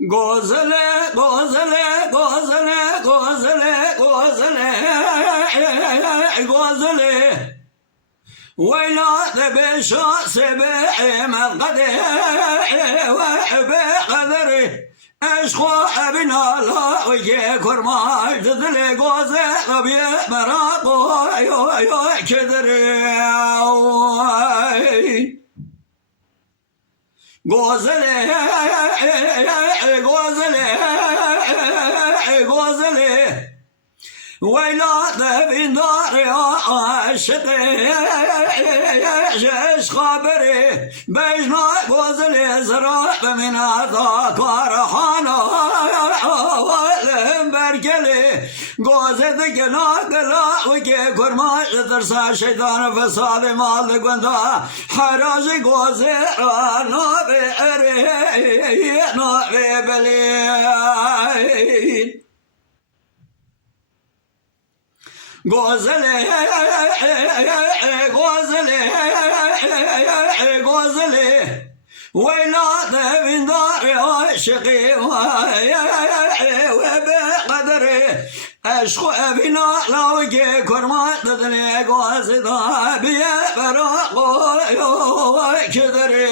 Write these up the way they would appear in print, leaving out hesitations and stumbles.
Gozele, gozele, gozele, gozele, gozele, gozele. ويلا بشا سبع مقدر وبقدر اشخو ابنا لا وجه كرما جدل غوزه غبي مراقو يو يو كدر غوزله غوزله غوزله ويلا بين دار عاشقي جيش خابري بجنا غزل زراب من هذا كارحانا برجلي غزل قلا قلا وكي كرماش ترسى شيطان فساد مال قندا حراج غزل نوبي اري نوبي بلين غزله غزله غزله ويلا من دار عاشقي وبقدره اشخو ابنا لوجه كرمات دني غزله بيا براقو كدره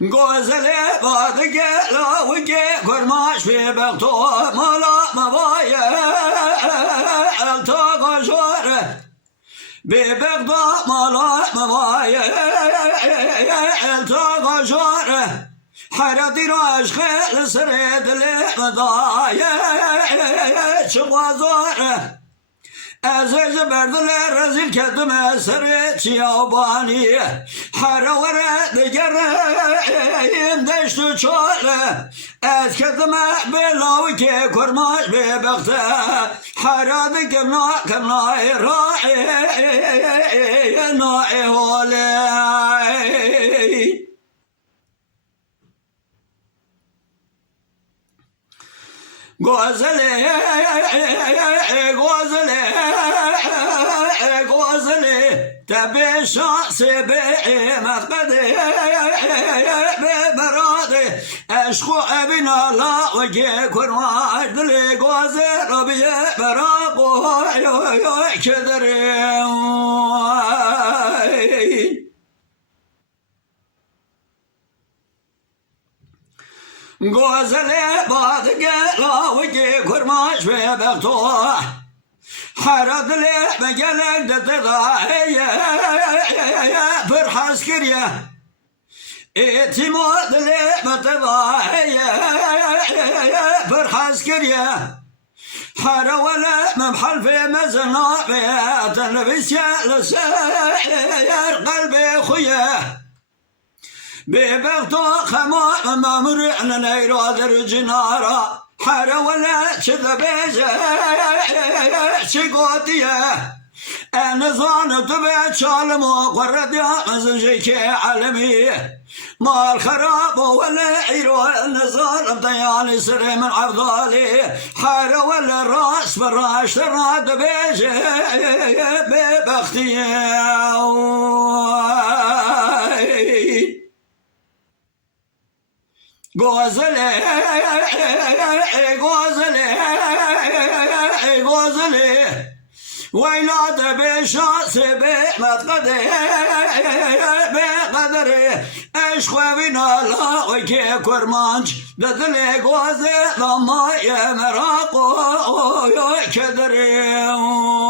غزله باد گلا و گه کرماش به بختو مالا موایا التا گشوره به بختو مالا موایا التا گشوره حیرتی را عشق سر دل مدایا چوازوره ازج بردل رزیل کدم سر چیابانی هر وره دیگر این دشت و چاله از کدم بلاوی که کرماش به بخته هر دیگر نای راعی نای حاله غزله غزله غزله تبي شخص بمقده ببراده اشخو ابنا لا وجه كرواج دلي غزل ربي براقو كدري غزله باد گلا و گه کرماش به بختو حرد لی مگلک دتدایه پر حس کریه اعتماد لی متدایه پر حس کریه حر ولا ممحل في مزنابه تلبس لسير قلبي خويه ببغتو خما مامر على نيرادر جنارا حر ولا شذبيزه شقوتيه انا ظانت بشالم وقرد يا مزنجيك عالمي ما الخراب ولا عيرو النظام طيان سر من عفضالي حر ولا الراس فراش راد بيجه ببختيه غزله غزله غزله ويلاد بشاس بمقده بقدره اشخو بنا لا وكي كرمانج ددل غزله ما يمراقو كدره